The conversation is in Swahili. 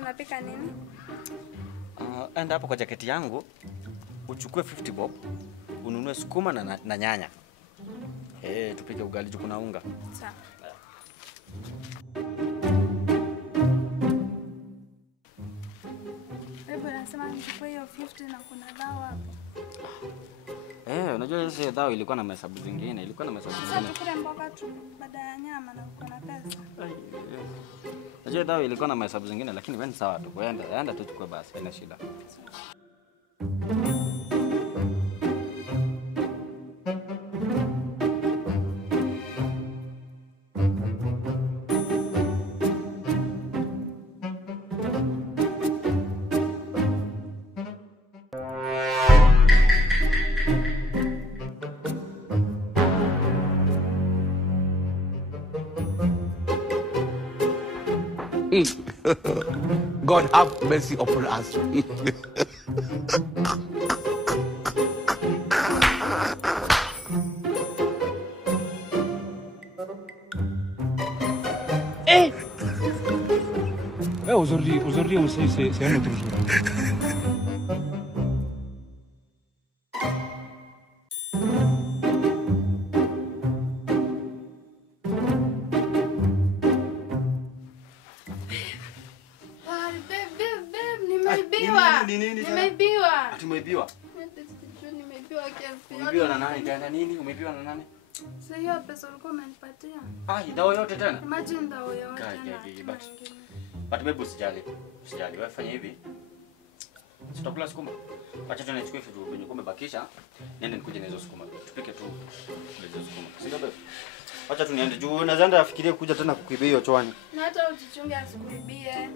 tunapika nini? Enda hapo kwa jaketi yangu, uchukue 50 bob, ununue sukuma na nyanya. Tupike ugali kuna unga. Sawa. Hebu nasema nichukue hiyo 50 na kuna dawa hapo. Unajua hiyo dawa ilikuwa na mahesabu zingine, Sasa tukule mboga tu baada ya nyama na uko na pesa. Unajua dawa ilikuwa na mahesabu zingine, lakini wewe ni sawa tu. Enda tu chukue basi, haina shida. God have mercy upon us. Aujourd'hui, on sait, c'est un autre jour. Nimeibiwa. Ati umeibiwa? Umeibiwa na nani? Jana nini? Umeibiwa na nani? Sasa hiyo pesa ulikuwa umenipatia. Dawa yote tena? Imagine dawa yote tena. But babe usijali. Wewe fanya hivi. Sitakula sukuma. Acha tu nichukue vitu venye umebakisha. Niende nikuje na hizo sukuma. Tupike tu kule hizo sukuma. Sio babe? Acha tu niende juu nadhani afikirie kuja tena kukuibia hiyo chwani. Na hata ujichunge asikuibie.